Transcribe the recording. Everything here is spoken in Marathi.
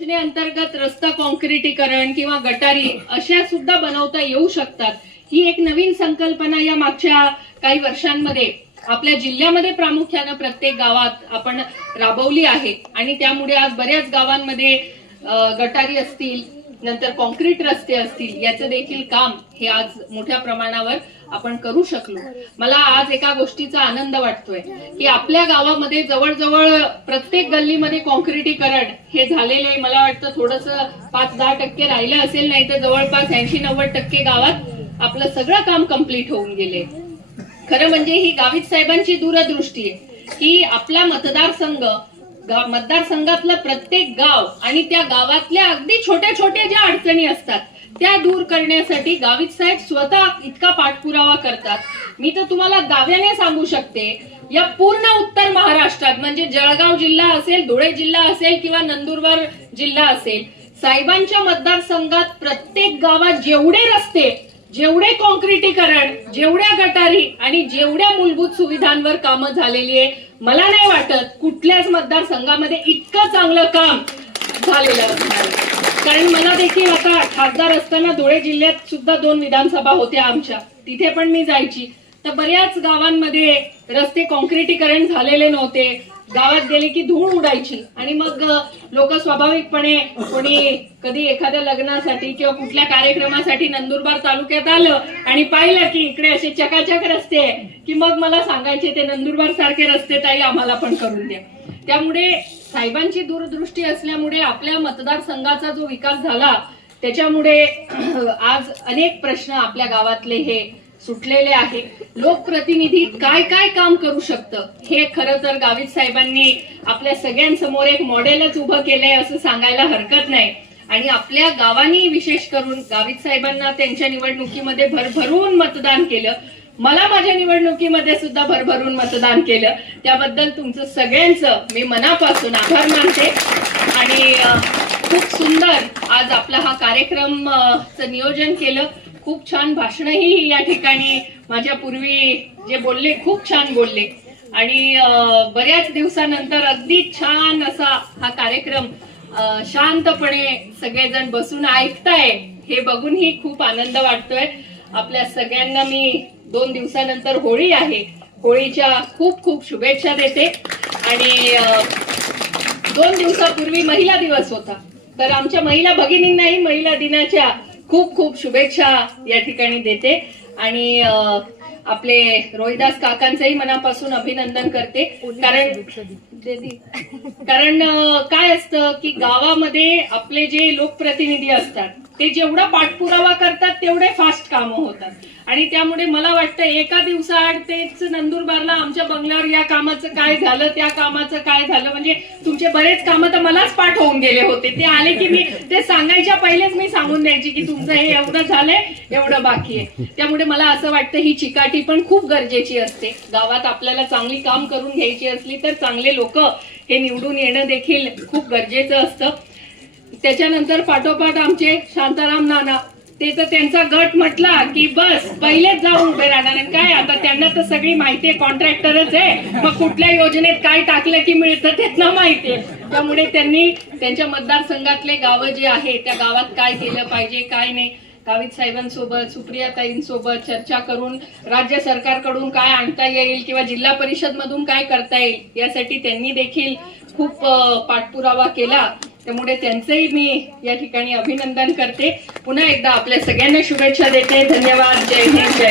योजनेअंतर्गत रस्ता कॉन्क्रिटीकरण किंवा गटारी अशा सुद्धा बनवता येऊ शकतात. ही एक नवीन संकल्पना या मागच्या काही वर्षांमध्ये आपल्या जिल्ह्यामध्ये प्रामुख्यानं प्रत्येक गावात आपण राबवली आहे. आणि त्यामुळे आज बऱ्याच गावांमध्ये गटारी असतील नंतर कॉन्क्रीट रस्ते असतील याचं देखील काम हे आज मोठ्या प्रमाणावर आपण करू शकलो. मला आज एका गोष्टीचा आनंद वाटतोय की आपल्या गावामध्ये जवळजवळ प्रत्येक गल्लीमध्ये कॉन्क्रिटीकरण हे झालेले मला वाटतं थोडस पाच दहा टक्के राहिलं असेल नाही तर जवळपास ऐंशी नव्वद टक्के गावात आपलं सगळं काम कंप्लीट होऊन गेले. खरं म्हणजे ही गावित साहेबांची दूरदृष्टी आहे की आपला मतदारसंघ मतदारसंघातलं प्रत्येक गाव आणि त्या गावातल्या अगदी छोट्या छोट्या ज्या अडचणी असतात त्या दूर करण्यासाठी गावित साहेब स्वतः इतका पाठपुरावा करतात. मी तर तुम्हाला दाव्याने सांगू शकते या पूर्ण उत्तर महाराष्ट्रात म्हणजे जळगाव जिल्हा असेल धुळे जिल्हा असेल किंवा नंदुरबार जिल्हा असेल साहेबांच्या मतदारसंघात प्रत्येक गावात जेवढे रस्ते जेवढे कॉन्क्रिटीकरण जेवढ्या गटारी आणि जेवढ्या मूलभूत सुविधांवर कामं झालेली आहे मला नाही वाटत कुठल्याच मतदारसंघामध्ये इतकं चांगलं काम झालेलं कारण मला देखील आता खासदार असताना धुळे जिल्ह्यात सुद्धा दोन विधानसभा होत्या आमच्या. तिथे पण मी जायची. तर बऱ्याच गावांमध्ये रस्ते कॉन्क्रिटीकरण झालेले नव्हते. गावात गेले की धूळ उडायची. आणि मग लोक स्वाभाविकपणे कोणी कधी एखाद्या लग्नासाठी किंवा कुठल्या कार्यक्रमासाठी नंदुरबार तालुक्यात आलं आणि पाहिलं की इकडे असे चकाचक रस्ते आहे की मग मला सांगायचे ते नंदुरबार सारखे रस्ते ताई आम्हाला पण करून द्या. त्यामुळे साहेबांची दूरदृष्टी असल्यामुळे आपल्या मतदारसंघाचा जो विकास झाला त्याच्यामुळे आज अनेक प्रश्न आपल्या गावातले हे सुटलेले आहे. लोकप्रतिनिधी काय काय काम करू शकतं? हे खरं तर गावित साहेबांनी आपल्या सगळ्यांसमोर एक मॉडेलच उभं केलंय असं सांगायला हरकत नाही. आणि आपल्या गावांनी विशेष करून गावित साहेबांना त्यांच्या निवडणुकीमध्ये भरभरून मतदान केलं. मला माझ्या निवडणुकीमध्ये सुद्धा भरभरून मतदान केलं. त्याबद्दल तुमचं सगळ्यांचं मी मनापासून आभार मानते. आणि खूप सुंदर आज आपला हा कार्यक्रम नियोजन केलं. खूप छान भाषणही या ठिकाणी माझ्या पूर्वी जे बोलले खूप छान बोलले. आणि बऱ्याच दिवसानंतर अगदी छान असा हा कार्यक्रम शांतपणे सगळेजण बसून ऐकताय हे बघूनही खूप आनंद वाटतोय. आपल्या सगळ्यांना मी दोन दिवसानंतर होळी आहे. होळीच्या खूप खूप शुभेच्छा देते. आणि दोन दिवसापूर्वी महिला दिवस होता. तर आमच्या महिला भगिनींनाही महिला दिनाच्या खूप खूप शुभेच्छा या ठिकाणी देते. आणि आपले रोहिदास काकांचंही मनापासून अभिनंदन करते. कारण कारण काय असतं की गावामध्ये आपले जे लोकप्रतिनिधी असतात ते जेवढा पाठपुरावा करतात तेवढे फास्ट कामं होतात. आणि त्यामुळे मला वाटतं एका दिवसाआड तेच नंदुरबारला आमच्या बंगल्यावर या कामाचं काय झालं त्या कामाचं काय झालं म्हणजे तुमचे बरेच कामं तर मलाच पाठ होऊन गेले होते. ते आले की मी ते सांगायच्या पहिलेच मी सांगून द्यायची की तुमचं हे एवढं झालंय एवढं बाकी आहे. त्यामुळे मला असं वाटतं ही चिकाटी पण खूप गरजेची असते. गावात आपल्याला चांगली काम करून घ्यायची असली तर चांगले लोक हे निवडून येणं देखील खूप गरजेचं असतं. त्याच्यानंतर पाठोपाठ आमचे शांताराम नाना ते तर त्यांचा गट म्हटला की बस पहिलेच जाऊन उभे राहणार काय आता त्यांना तर सगळी माहिती आहे कॉन्ट्रॅक्टरच आहे. मग कुठल्या योजनेत काय टाकलं की मिळतं त्यांना माहिती आहे. त्यामुळे त्यांनी त्यांच्या मतदारसंघातले गावं जे आहे त्या गावात काय केलं पाहिजे काय नाही गावित साहेबांसोबत सुप्रियाताईंसोबत चर्चा करून राज्य सरकारकडून काय आणता येईल किंवा जिल्हा परिषद मधून काय करता येईल यासाठी त्यांनी देखील खूप पाठपुरावा केला. त्यामुळे त्यांचंही मी या ठिकाणी अभिनंदन करते. पुन्हा एकदा आपल्या सगळ्यांना शुभेच्छा देते. धन्यवाद. जय हिंद जय